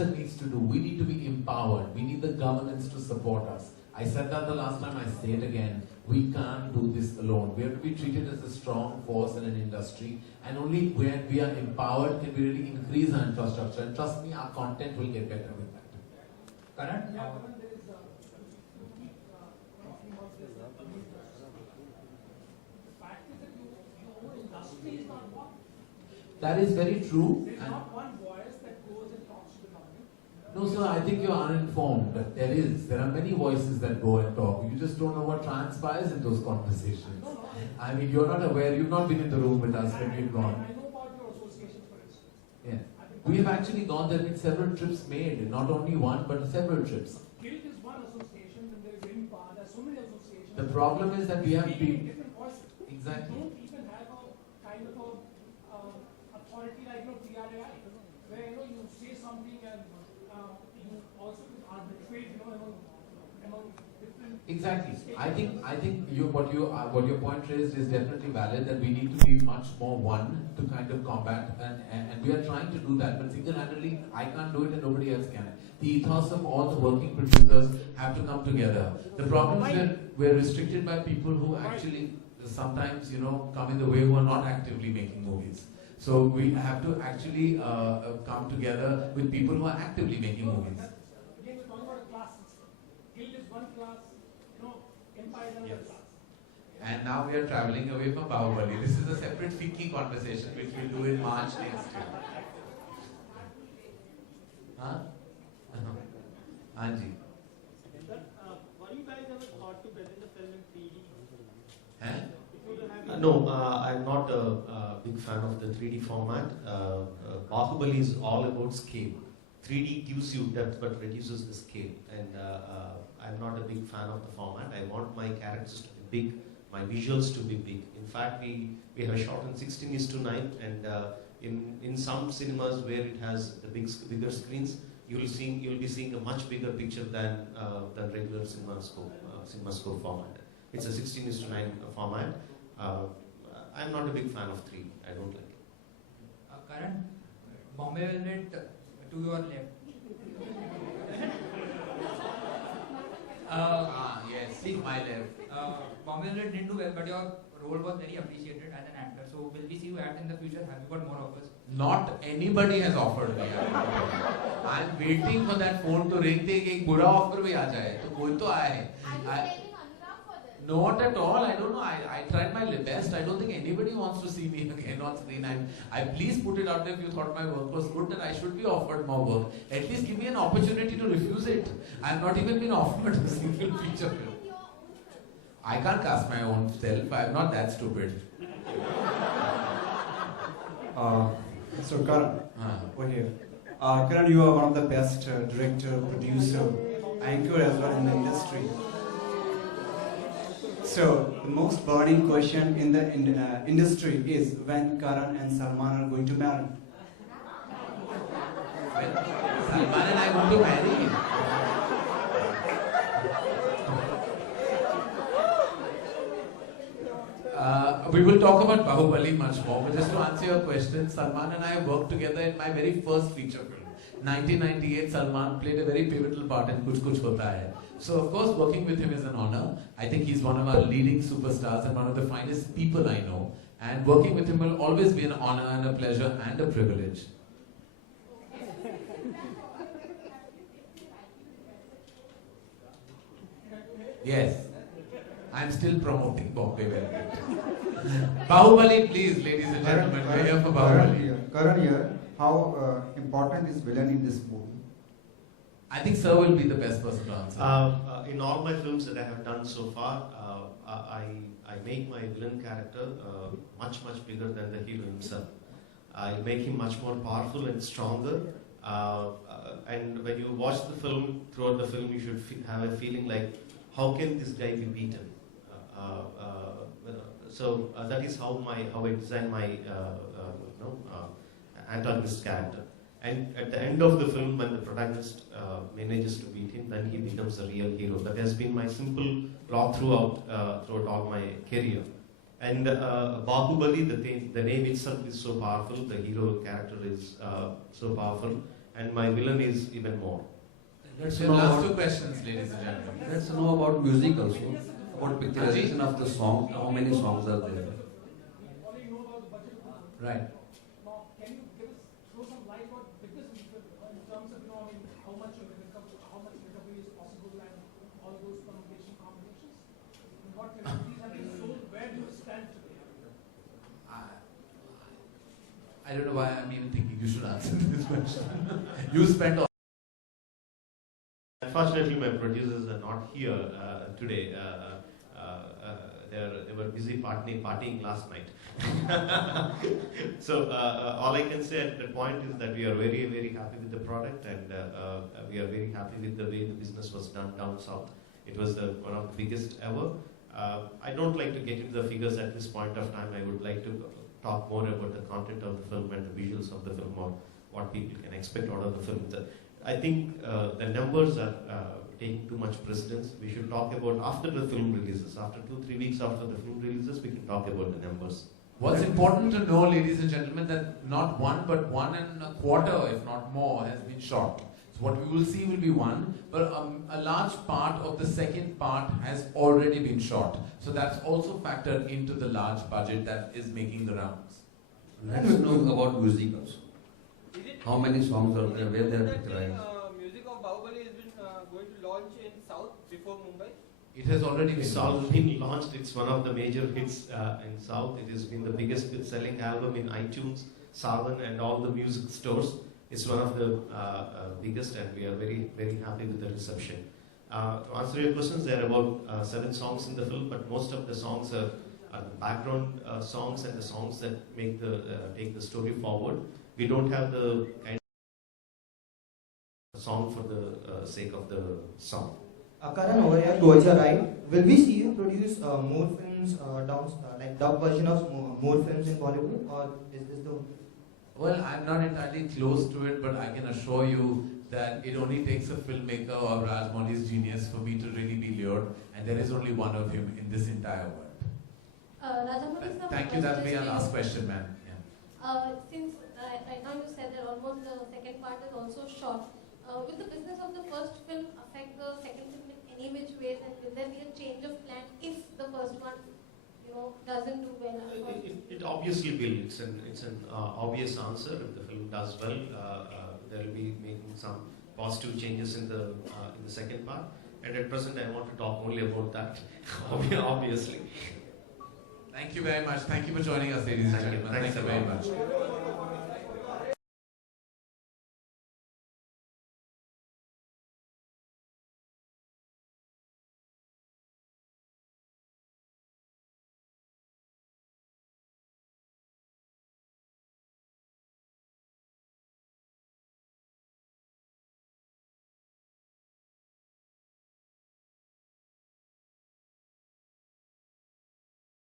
infrastructure needs to do. We need to be empowered. We need the governance to support us. I said that the last time, I say it again. We can't do this alone. We have to be treated as a strong force in an industry, and only when we are empowered can we really increase our infrastructure. And trust me, our content will get better with that. Karan? That is very true. There's not one voice that goes and talks to the government. No, sir, I think you're uninformed. There is. There are many voices that go and talk. You just don't know what transpires in those conversations. No. I mean, you're not aware. You've not been in the room with us when we've gone. I know about your association, for instance. Yeah. We have actually gone. There have been several trips made. Not only one, but several trips. Guild is one association, and there is IMPA. There are so many associations. The problem is that we have been... different voices. Exactly. You don't even have a kind of a authority like TRAI, where you say something and you also arbitrate among different. Exactly. I think what your point raised is definitely valid, that we need to be much more one to kind of combat, and we are trying to do that. But single-handedly, I can't do it and nobody else can. The ethos of all the working producers have to come together. The problem is we're restricted by people who actually sometimes come in the way, who are not actively making movies. So we have to actually come together with people who are actively making movies. Again, we're talking about a class system. Guild is one class, Empire is another class. And now we are traveling away from Baahubali. This is a separate FICCI conversation which we'll do in March next year. Huh? Anji. Were you guys ever thought to present the film in 3D? No, I'm not a big fan of the 3D format. Baahubali is all about scale. 3D gives you depth but reduces the scale. And I'm not a big fan of the format. I want my characters to be big, my visuals to be big. In fact, we have shot in 16:9, and in some cinemas where it has the bigger screens, you'll be seeing a much bigger picture than regular CinemaScope format. It's a 16:9 format. I'm not a big fan of 3. I don't like it. Karan, Bombay will hit to your left. Yes, see my left. Bombay will didn't do well, but your role was very appreciated as an actor. So will we see you act in the future? Have you got more offers? Not anybody has offered me. I'm waiting for that phone to ring. एक बुरा offer भी आ जाए तो कोई तो आए. Not at all. I don't know. I tried my best. I don't think anybody wants to see me again on screen. I please put it out there if you thought my work was good, that I should be offered more work. At least give me an opportunity to refuse it. I have not even been offered a single feature film. I can't cast my own self. I am not that stupid. So Karan, over here. Karan, you are one of the best director, producer, anchor as well in the industry. So, the most burning question in the industry is when Karan and Salman are going to marry. When Salman and I are going to marry. We will talk about Baahubali much more, but just to answer your question, Salman and I worked together in my very first feature film. 1998, Salman played a very pivotal part in Kuch Kuch Hota Hai. So of course working with him is an honor. I think he's one of our leading superstars and one of the finest people I know. And working with him will always be an honor and a pleasure and a privilege. Yes, I'm still promoting Bombay Velvet. Bahubali, please, ladies and gentlemen, we're here for Bahubali. Karan here, how important is villain in this movie? I think Sir will be the best person to answer. In all my films that I have done so far, I make my villain character much bigger than the hero himself. I make him much more powerful and stronger. And when you watch the film, throughout the film, you should have a feeling like, how can this guy be beaten? So that is how I design my antagonist character. And at the end of the film, when the protagonist manages to beat him, then he becomes a real hero. That has been my simple plot throughout all my career. And Baahubali, the name itself is so powerful. The hero character is so powerful. and my villain is even more. Let's The know last about, two questions, ladies and gentlemen. let's know about music also, about picturization of the song, how many songs are there. We already know about the budget of the film. Right. Now, can you throw some light on biggest reason in terms of, how much recovery is possible and all those permutation combinations? And what technologies have been sold? Where do you stand today? I don't know why I'm even thinking you should answer this question. You spent all. Unfortunately, my producers are not here today. They were busy partying last night. So all I can say at that point is that we are very, very happy with the product, and we are very happy with the way the business was done down south. It was one of the biggest ever. I don't like to get into the figures at this point of time. I would like to talk more about the content of the film and the visuals of the film, or what people can expect out of the film. I think the numbers are taking too much precedence. We should talk about after the film releases. After 2-3 weeks after the film releases, we can talk about the numbers. What's important to know, ladies and gentlemen, that not one but 1.25, if not more, has been shot. So what we will see will be one, but a large part of the second part has already been shot. So that's also factored into the large budget that is making the rounds. Let's know about music also. Is it How many songs are there, where they are that picturized? music of Baahubali has been going to launch in South before Mumbai? It has already been It's already been launched. It's one of the major hits in South. It has been the biggest selling album in iTunes, Savan, and all the music stores. It's one of the biggest, and we are very, very happy with the reception. To answer your questions, there are about 7 songs in the film, but most of the songs are the background songs and the songs that make take the story forward. We don't have the kind of song for the sake of the song. Karan, over here towards your right, will we see you produce more films, like dub version of more films in Bollywood, or is this the? Well, I'm not entirely close to it, but I can assure you that it only takes a filmmaker or Rajamouli's genius for me to really be lured, and there is only one of him in this entire world. Rajamouli sir, Thank you, that'll be our last question, ma'am. Yeah. Since right now you said that almost the second part is also short, will the business of the first film affect the second film in any which ways, and will there be a change of plan if the first one, doesn't do well? It obviously will. It's an obvious answer. If the film does well, there will be making some positive changes in the second part. And at present, I want to talk only about that. Obviously. Thank you very much. Thank you for joining us, ladies and gentlemen. Thank you very much.